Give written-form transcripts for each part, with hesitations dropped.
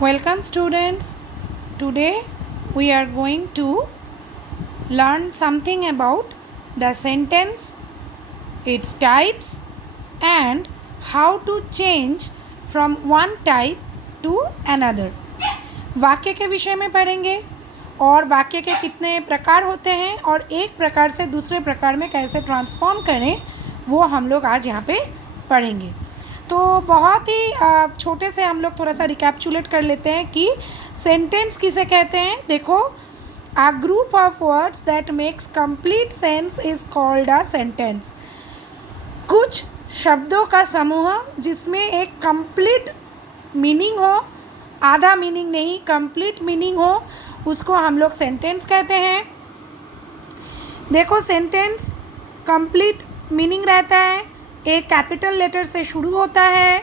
Welcome students. Today we are going to learn something about the sentence, its types and how to change from one type to another. वाक्य के विषय में पढ़ेंगे और वाक्य के कितने प्रकार होते हैं और एक प्रकार से दूसरे प्रकार में कैसे ट्रांसफॉर्म करें वो हम लोग आज यहाँ पे पढ़ेंगे। तो बहुत ही छोटे से हम लोग थोड़ा सा रिकैप्चुलेट कर लेते हैं कि सेंटेंस किसे कहते हैं। देखो, a group of words that makes complete sense is called a sentence. कुछ शब्दों का समूह जिसमें एक कंप्लीट मीनिंग हो, आधा मीनिंग नहीं, कंप्लीट मीनिंग हो, उसको हम लोग सेंटेंस कहते हैं। देखो, सेंटेंस कंप्लीट मीनिंग रहता है, एक कैपिटल लेटर से शुरू होता है।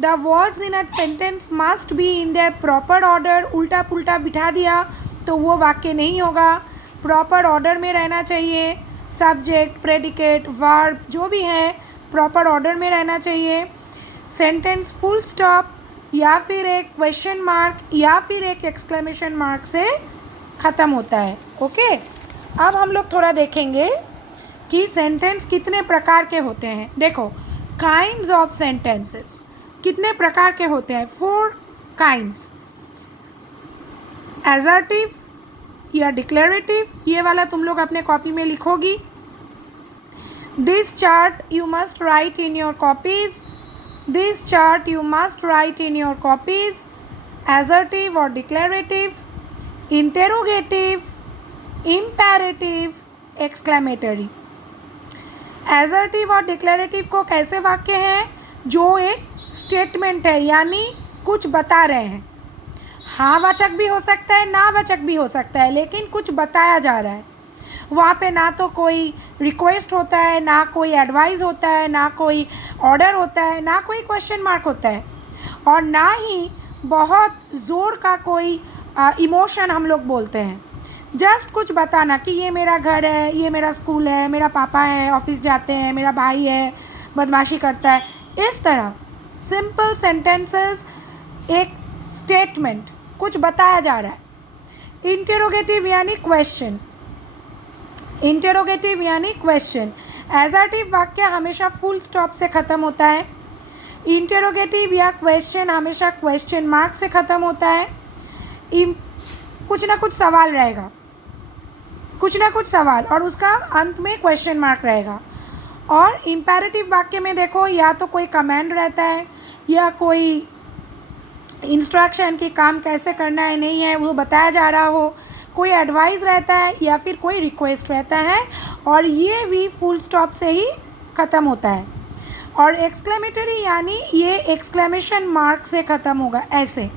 The words in a sentence must be in their proper order. उल्टा पुल्टा बिठा दिया तो वो वाक्य नहीं होगा, प्रॉपर ऑर्डर में रहना चाहिए। सब्जेक्ट, प्रेडिकेट, वर्ब जो भी है प्रॉपर ऑर्डर में रहना चाहिए। सेंटेंस फुल स्टॉप या फिर एक क्वेश्चन मार्क या फिर एक एक्सक्लेमेशन मार्क से ख़त्म होता है। ओके, अब हम लोग थोड़ा देखेंगे कि सेंटेंस कितने प्रकार के होते हैं। देखो, काइंड्स ऑफ सेंटेंसेस कितने प्रकार के होते हैं, 4 काइंड्स। एजर्टिव या डिक्लेरेटिव, ये वाला तुम लोग अपने कॉपी में लिखोगी। This chart you must write in your copies. This chart you must write in your copies. Assertive और declarative, interrogative, imperative, exclamatory. Assertive और डिक्लेरेटिव को कैसे वाक्य हैं, जो एक स्टेटमेंट है, यानी कुछ बता रहे हैं। हाँ वाचक भी हो सकता है, ना वाचक भी हो सकता है, लेकिन कुछ बताया जा रहा है। वहाँ पे ना तो कोई रिक्वेस्ट होता है, ना कोई एडवाइस होता है, ना कोई ऑर्डर होता है, ना कोई क्वेश्चन मार्क होता है, और ना ही बहुत ज़ोर का कोई इमोशन हम लोग बोलते हैं। जस्ट कुछ बताना कि ये मेरा घर है, ये मेरा स्कूल है, मेरा पापा है, ऑफिस जाते हैं, मेरा भाई है, बदमाशी करता है, इस तरह सिंपल सेंटेंसेस, एक स्टेटमेंट, कुछ बताया जा रहा है। इंटेरोगेटिव यानी क्वेश्चन, इंटेरोगेटिव यानी क्वेश्चन। एजर्टिव वाक्य हमेशा फुल स्टॉप से ख़त्म होता है। इंटेरोगेटिव या क्वेश्चन हमेशा क्वेश्चन मार्क से ख़त्म होता है। कुछ ना कुछ सवाल रहेगा, कुछ ना कुछ सवाल, और उसका अंत में क्वेश्चन मार्क रहेगा। और इम्पेरेटिव वाक्य में देखो, या तो कोई कमांड रहता है या कोई इंस्ट्रक्शन कि काम कैसे करना है नहीं है वो बताया जा रहा हो, कोई एडवाइस रहता है या फिर कोई रिक्वेस्ट रहता है, और ये भी फुल स्टॉप से ही ख़त्म होता है। और एक्सक्लेमेटरी यानी ये एक्सक्लेमेशन मार्क से ख़त्म होगा, ऐसे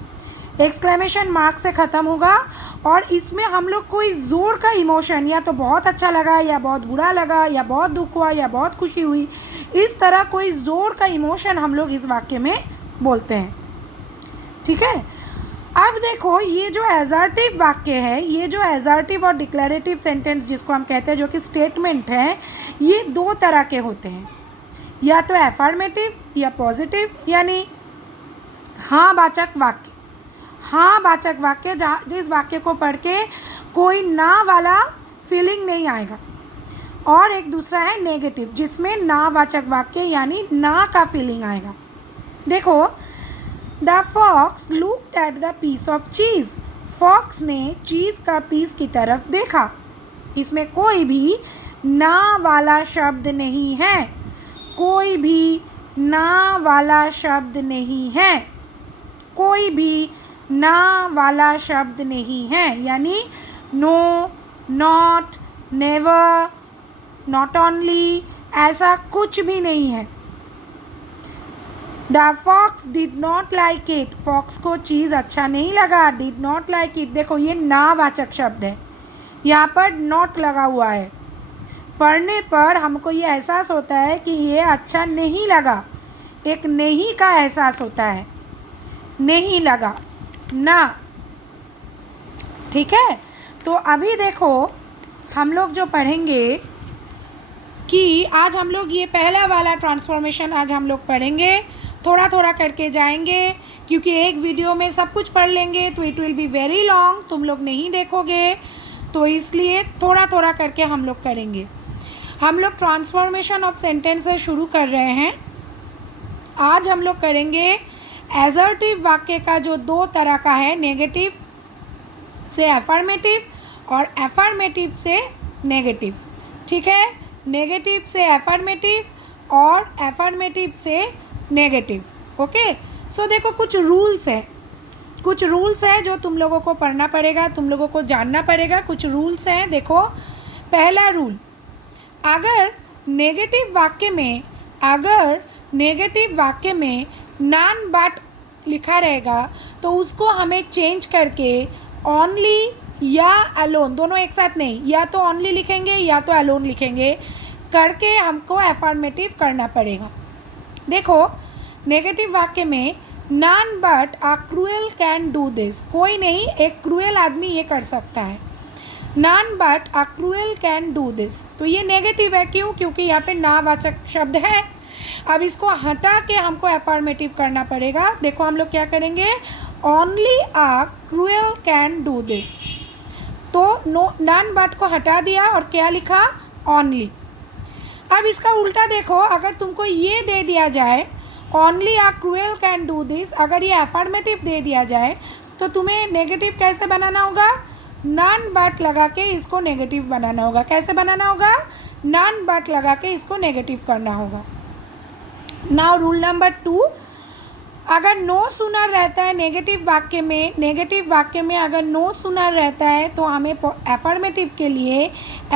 एक्सक्लेमेशन मार्क से ख़त्म होगा, और इसमें हम लोग कोई ज़ोर का इमोशन, या तो बहुत अच्छा लगा या बहुत बुरा लगा या बहुत दुख हुआ या बहुत खुशी हुई, इस तरह कोई ज़ोर का इमोशन हम लोग इस वाक्य में बोलते हैं। ठीक है, अब देखो, ये जो एजर्टिव वाक्य है, ये जो एजर्टिव और डिक्लेरेटिव सेंटेंस जिसको हम कहते हैं, जो कि स्टेटमेंट है, ये 2 तरह के होते हैं। या तो एफर्मेटिव या पॉजिटिव, यानी हाँ वाचक वाक्य। हाँ वाचक वाक्य जिस वाक्य को पढ़ के कोई ना वाला फीलिंग नहीं आएगा। और एक दूसरा है नेगेटिव, जिसमें ना वाचक वाक्य यानी ना का फीलिंग आएगा। देखो, the fox looked at the piece of cheese. Fox ने चीज़ का पीस की तरफ देखा। इसमें कोई भी ना वाला शब्द नहीं है, कोई भी ना वाला शब्द नहीं है, कोई भी ना वाला शब्द नहीं है, यानी no, not, never, not only, ऐसा कुछ भी नहीं है। The fox did not like it. Fox को चीज़ अच्छा नहीं लगा, डिड नॉट लाइक इट। देखो, ये ना वाचक शब्द है, यहाँ पर नॉट लगा हुआ है। पढ़ने पर हमको ये एहसास होता है कि ये अच्छा नहीं लगा, एक नहीं का एहसास होता है, नहीं लगा, ना। ठीक है, तो अभी देखो, हम लोग जो पढ़ेंगे कि आज हम लोग ये पहला वाला ट्रांसफॉर्मेशन आज हम लोग पढ़ेंगे। थोड़ा थोड़ा करके जाएंगे, क्योंकि एक वीडियो में सब कुछ पढ़ लेंगे तो it will be very long, तुम लोग नहीं देखोगे, तो इसलिए थोड़ा थोड़ा करके हम लोग करेंगे। हम लोग ट्रांसफॉर्मेशन ऑफ सेंटेंसेस शुरू कर रहे हैं। आज हम लोग करेंगे एजर्टिव वाक्य का जो दो तरह का है, नेगेटिव से अफर्मेटिव और अफर्मेटिव से नेगेटिव। ठीक है, नेगेटिव से अफर्मेटिव और अफर्मेटिव से नेगेटिव। ओके, सो देखो कुछ रूल्स है जो तुम लोगों को पढ़ना पड़ेगा, तुम लोगों को जानना पड़ेगा। कुछ रूल्स हैं। देखो, पहला रूल, अगर नेगेटिव वाक्य में नॉन बट लिखा रहेगा तो उसको हमें चेंज करके ओनली या अलोन, दोनों एक साथ नहीं, या तो ओनली लिखेंगे या तो अलोन लिखेंगे करके हमको अफर्मेटिव करना पड़ेगा। देखो, नेगेटिव वाक्य में non but a cruel can do this, कोई नहीं, एक क्रूएल आदमी ये कर सकता है। Non but a cruel can do this, तो ये नेगेटिव है। क्यों? क्योंकि यहाँ पे नावाचक शब्द है। अब इसको हटा के हमको अफर्मेटिव करना पड़ेगा। देखो हम लोग क्या करेंगे, only a cruel can do this, तो नॉन बट को हटा दिया और क्या लिखा, ओनली। अब इसका उल्टा देखो, अगर तुमको ये दे दिया जाए only a cruel can do this, अगर ये अफर्मेटिव दे दिया जाए तो तुम्हें नेगेटिव कैसे बनाना होगा, नॉन बट लगा के इसको नेगेटिव बनाना होगा। कैसे बनाना होगा, नॉन बट लगा के इसको नेगेटिव करना होगा। नाउ रूल नंबर 2, अगर नो सूनर रहता है नेगेटिव वाक्य में अगर नो सूनर रहता है तो हमें अफर्मेटिव के लिए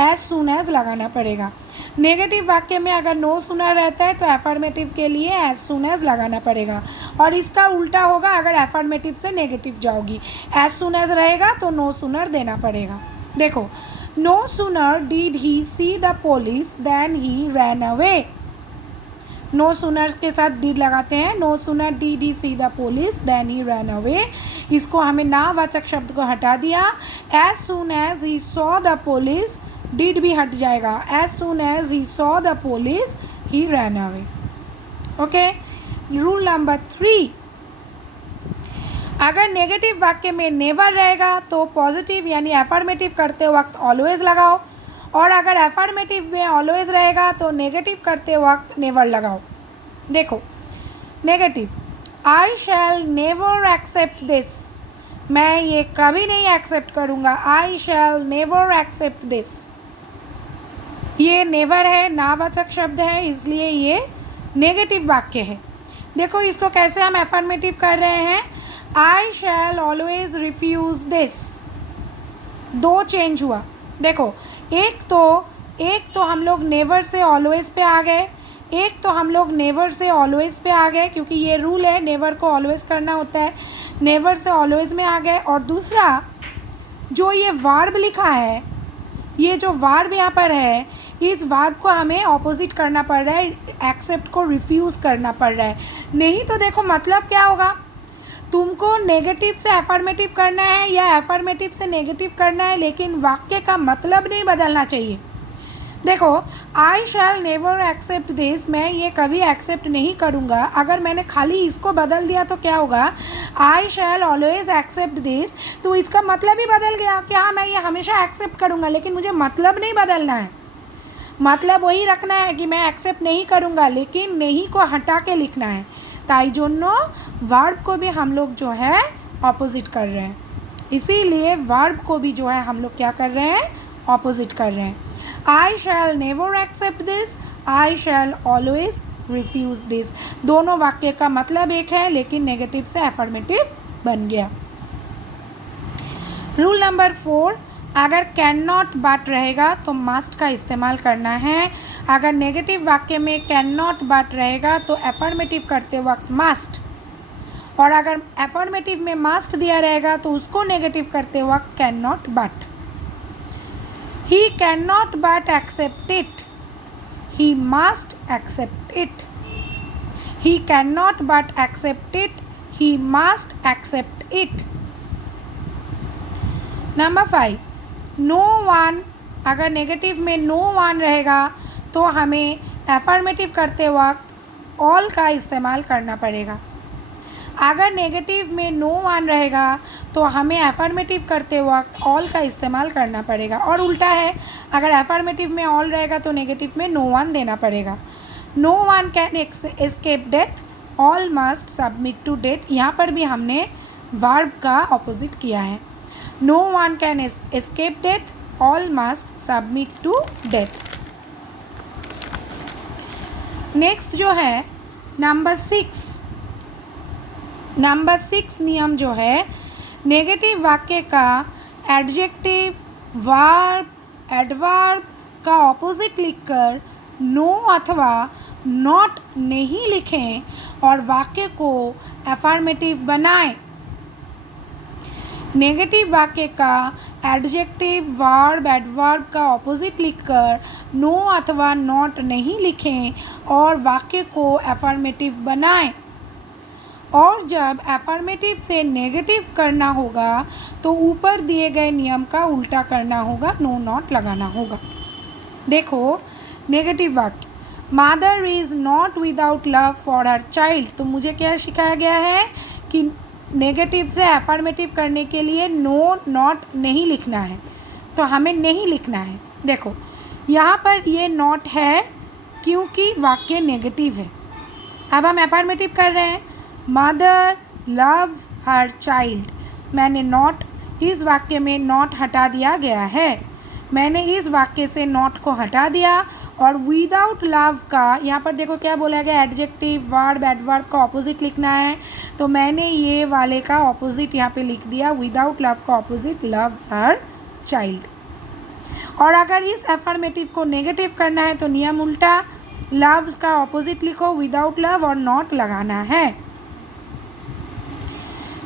एज सून एज लगाना पड़ेगा। नेगेटिव वाक्य में अगर नो सूनर रहता है तो अफर्मेटिव के लिए एज सून एज लगाना पड़ेगा। और इसका उल्टा होगा, अगर अफर्मेटिव से नेगेटिव जाओगी, एज सून एज रहेगा तो नो सूनर देना पड़ेगा। देखो, no sooner did he see the police then he ran away. No sooners के साथ डिड लगाते हैं। No sooner did he see the police then he ran away, इसको हमें नावाचक शब्द को हटा दिया। As soon as he saw the police, did भी हट जाएगा। As soon as he saw the police he ran away. Okay, rule number 3, अगर नेगेटिव वाक्य में नेवर रहेगा तो पॉजिटिव यानी अफर्मेटिव करते वक्त ऑलवेज लगाओ, और अगर अफर्मेटिव में ऑलवेज रहेगा तो नेगेटिव करते वक्त नेवर लगाओ। देखो, negative, I shall never accept this, मैं ये कभी नहीं एक्सेप्ट करूँगा। I shall never accept this, ये नेवर है, नावाचक शब्द है, इसलिए ये नेगेटिव वाक्य है। देखो इसको कैसे हम अफर्मेटिव कर रहे हैं, I shall always refuse this, दो चेंज हुआ। देखो, एक तो हम लोग नेवर से ऑलवेज पे आ गए, क्योंकि ये रूल है, नेवर को ऑलवेज करना होता है, नेवर से ऑलवेज में आ गए। और दूसरा, जो ये वर्ब लिखा है, ये जो वर्ब यहाँ पर है, इस वर्ब को हमें ऑपोजिट करना पड़ रहा है, एक्सेप्ट को रिफ्यूज़ करना पड़ रहा है। नहीं तो देखो मतलब क्या होगा, तुमको नेगेटिव से अफर्मेटिव करना है या अफर्मेटिव से नेगेटिव करना है, लेकिन वाक्य का मतलब नहीं बदलना चाहिए। देखो, आई शैल नेवर एक्सेप्ट दिस, मैं ये कभी एक्सेप्ट नहीं करूँगा, अगर मैंने खाली इसको बदल दिया तो क्या होगा, आई शैल ऑलवेज एक्सेप्ट दिस, तो इसका मतलब ही बदल गया कि हाँ मैं ये हमेशा एक्सेप्ट करूँगा, लेकिन मुझे मतलब नहीं बदलना है। मतलब वही रखना है कि मैं एक्सेप्ट नहीं करूँगा, लेकिन नहीं को हटा के लिखना है। ताई जोनो वर्ब को भी हम लोग जो है ऑपोजिट कर रहे हैं, इसीलिए वर्ब को भी जो है हम लोग क्या कर रहे हैं, ऑपोजिट कर रहे हैं। I shall never accept this, I shall always refuse this, दोनों वाक्य का मतलब एक है, लेकिन नेगेटिव से अफर्मेटिव बन गया। रूल नंबर 4, अगर कैन नॉट बट रहेगा तो मस्ट का इस्तेमाल करना है। अगर नेगेटिव वाक्य में कैन नॉट बट रहेगा तो अफर्मेटिव करते वक्त मस्ट, और अगर अफर्मेटिव में मस्ट दिया रहेगा तो उसको नेगेटिव करते वक्त can not but. He can not but accept it, he must accept it. He can not but accept it, he must accept it. Number 5, no one, अगर नेगेटिव में नो वन रहेगा तो हमें अफर्मेटिव करते वक्त all का इस्तेमाल करना पड़ेगा। अगर नेगेटिव में नो वन रहेगा तो हमें एफर्मेटिव करते वक्त ऑल का इस्तेमाल करना पड़ेगा, और उल्टा है, अगर एफर्मेटिव में ऑल रहेगा तो नेगेटिव में नो वन देना पड़ेगा। No one can escape death, all must submit to death. यहाँ पर भी हमने वर्ब का ऑपोजिट किया है। No one can escape death, all must submit to death. Next जो है नंबर 6 नियम जो है, नेगेटिव वाक्य का एडजेक्टिव, वर्ब, एडवर्ब का ऑपोजिट लिखकर नो अथवा नॉट नहीं लिखें और वाक्य को एफर्मेटिव बनाएं। नेगेटिव वाक्य का एडजेक्टिव, वर्ब, एडवर्ब का ऑपोजिट लिखकर नो अथवा नॉट नहीं लिखें और वाक्य को एफर्मेटिव बनाएं। और जब एफर्मेटिव से नेगेटिव करना होगा तो ऊपर दिए गए नियम का उल्टा करना होगा, नो नॉट लगाना होगा। देखो नेगेटिव वाक्य, mother is not without love for her child. तो मुझे क्या सिखाया गया है कि नेगेटिव से एफर्मेटिव करने के लिए नो नॉट नहीं लिखना है, तो हमें नहीं लिखना है। देखो यहाँ पर ये नॉट है क्योंकि वाक्य नेगेटिव है। अब हम एफर्मेटिव कर रहे हैं, मदर लव्स हर चाइल्ड। मैंने नॉट, इस वाक्य में नॉट हटा दिया गया है, मैंने इस वाक्य से नॉट को हटा दिया और विदाउट लव का, यहाँ पर देखो क्या बोला गया, एडजेक्टिव, वर्ब, एडवर्ब का ऑपोजिट लिखना है, तो मैंने ये वाले का ऑपोजिट यहाँ पे लिख दिया, विदाउट लव का ऑपोजिट लव्स हर चाइल्ड। और अगर इस एफर्मेटिव को नेगेटिव करना है तो नियम उल्टा, लव्स का ऑपोजिट लिखो, विदाउट लव और नॉट लगाना है।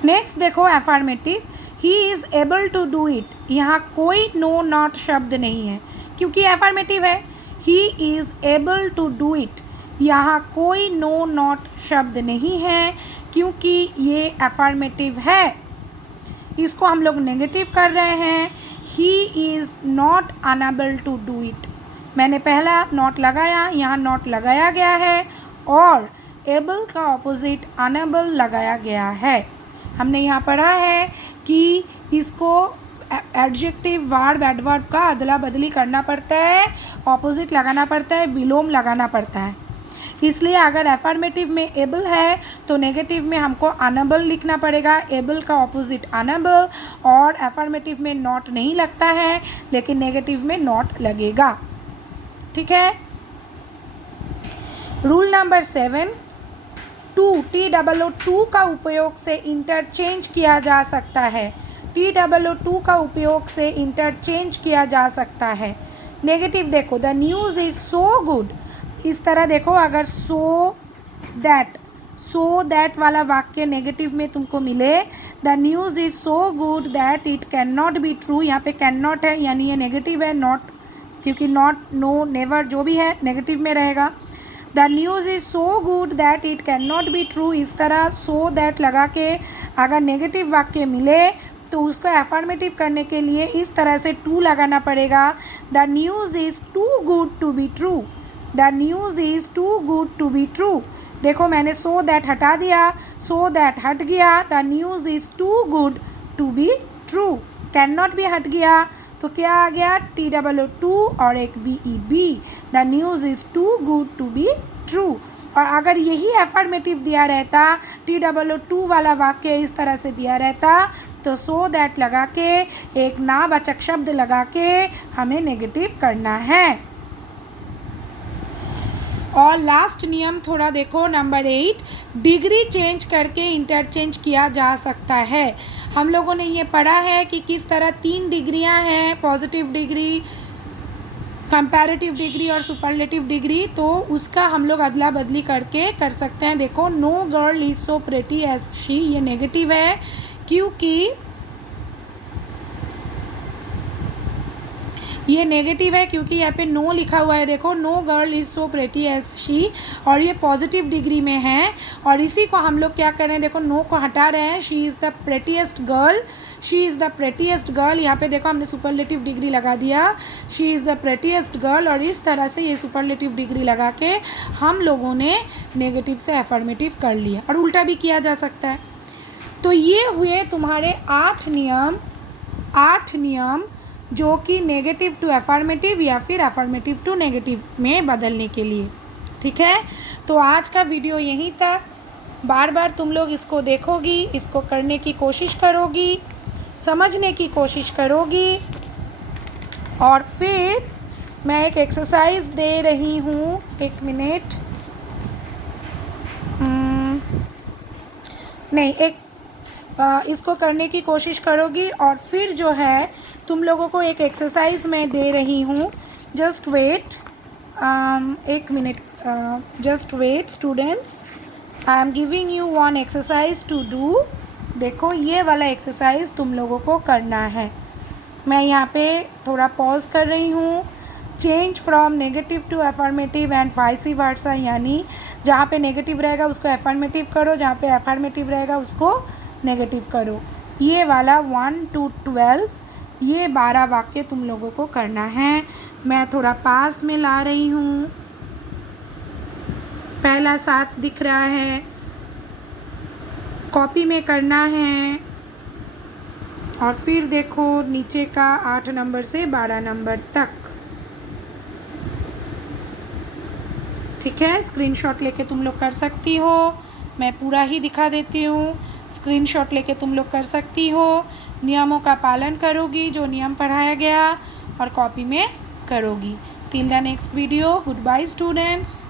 नेक्स्ट देखो affirmative, he is able to do it. यहाँ कोई नो नॉट शब्द नहीं है क्योंकि एफर्मेटिव है। He is able to do it, यहाँ कोई नो नॉट शब्द नहीं है क्योंकि ये एफर्मेटिव है। इसको हम लोग नेगेटिव कर रहे हैं, he is not unable to do it. मैंने पहला नॉट लगाया, यहाँ नॉट लगाया गया है और एबल का ऑपोजिट अनेबल लगाया गया है। हमने यहाँ पढ़ा है कि इसको एडजेक्टिव, वर्ब, एडवर्ब का अदला बदली करना पड़ता है, ऑपोजिट लगाना पड़ता है, विलोम लगाना पड़ता है। इसलिए अगर एफर्मेटिव में एबल है तो नेगेटिव में हमको अनेबल लिखना पड़ेगा, एबल का ऑपोजिट अनेबल, और एफर्मेटिव में नॉट नहीं लगता है लेकिन नेगेटिव में नॉट लगेगा। ठीक है। रूल नंबर 7, TOO का उपयोग से इंटरचेंज किया जा सकता है। TOO का उपयोग से इंटरचेंज किया जा सकता है। नेगेटिव देखो, the news is so good, इस तरह देखो, अगर सो दैट वाला वाक्य नेगेटिव में तुमको मिले, the news is so good that it can not be true, यहाँ पे कैन नॉट है यानी ये नेगेटिव है, नॉट क्योंकि नॉट, नो, नेवर जो भी है नेगेटिव में रहेगा। The news is so good that it can not be true, इस तरह सो दैट लगा के अगर नेगेटिव वाक्य मिले तो उसको एफर्मेटिव करने के लिए इस तरह से टू लगाना पड़ेगा। The news is too good to be true, the news is too good to be true. देखो मैंने सो दैट हटा दिया, सो दैट हट गया, the news is too good to be true. Can not भी हट गया तो क्या आ गया, TOO और एक BEB, the news is too good to be true. और अगर यही एफर्मेटिव दिया रहता, TOO वाला वाक्य इस तरह से दिया रहता तो सो दैट लगा के एक नावाचक शब्द लगा के हमें नेगेटिव करना है। और लास्ट नियम थोड़ा देखो, नंबर 8, डिग्री चेंज करके इंटरचेंज किया जा सकता है। हम लोगों ने ये पढ़ा है कि किस तरह 3 डिग्रियां हैं, पॉजिटिव डिग्री, कंपैरेटिव डिग्री और सुपरलेटिव डिग्री, तो उसका हम लोग अदला बदली करके कर सकते हैं। देखो, no girl is so pretty as she, ये नेगेटिव है क्योंकि ये नेगेटिव है क्योंकि यहाँ पे नो लिखा हुआ है। देखो, no girl is so pretty as she, और ये पॉजिटिव डिग्री में है। और इसी को हम लोग क्या कर रहे हैं, देखो नो को हटा रहे हैं, she is the prettiest girl, she is the prettiest girl, यहाँ पे देखो हमने सुपरलेटिव डिग्री लगा दिया, she is the prettiest girl, और इस तरह से ये सुपरलेटिव डिग्री लगा के हम लोगों ने नेगेटिव से अफर्मेटिव कर लिया, और उल्टा भी किया जा सकता है। तो ये हुए तुम्हारे 8 नियम जो कि नेगेटिव टू अफर्मेटिव या फिर अफर्मेटिव टू नेगेटिव में बदलने के लिए। ठीक है, तो आज का वीडियो यहीं तक। बार बार तुम लोग इसको देखोगी, इसको करने की कोशिश करोगी, समझने की कोशिश करोगी, और फिर मैं एक एक्सरसाइज दे रही हूँ, 1 मिनट, नहीं, इसको करने की कोशिश करोगी, और फिर जो है तुम लोगों को एक एक्सरसाइज मैं दे रही हूँ। Just wait, 1 minute, just wait students, I am giving you one exercise to do. देखो ये वाला एक्सरसाइज तुम लोगों को करना है। मैं यहाँ पे थोड़ा पॉज कर रही हूँ। Change from negative to affirmative and vice versa, यानी जहाँ पे नेगेटिव रहेगा उसको अफर्मेटिव करो, जहाँ पे अफर्मेटिव रहेगा उसको नेगेटिव करो। ये वाला 1 to 12, ये 12 वाक्य तुम लोगों को करना है। मैं थोड़ा पास में ला रही हूँ। पहला 7 दिख रहा है, कॉपी में करना है, और फिर देखो नीचे का 8 नंबर से 12 नंबर तक। ठीक है, स्क्रीनशॉट लेके तुम लोग कर सकती हो, मैं पूरा ही दिखा देती हूँ। स्क्रीनशॉट लेके तुम लोग कर सकती हो, नियमों का पालन करोगी, जो नियम पढ़ाया गया, और कॉपी में करोगी। Till the next video, good bye students.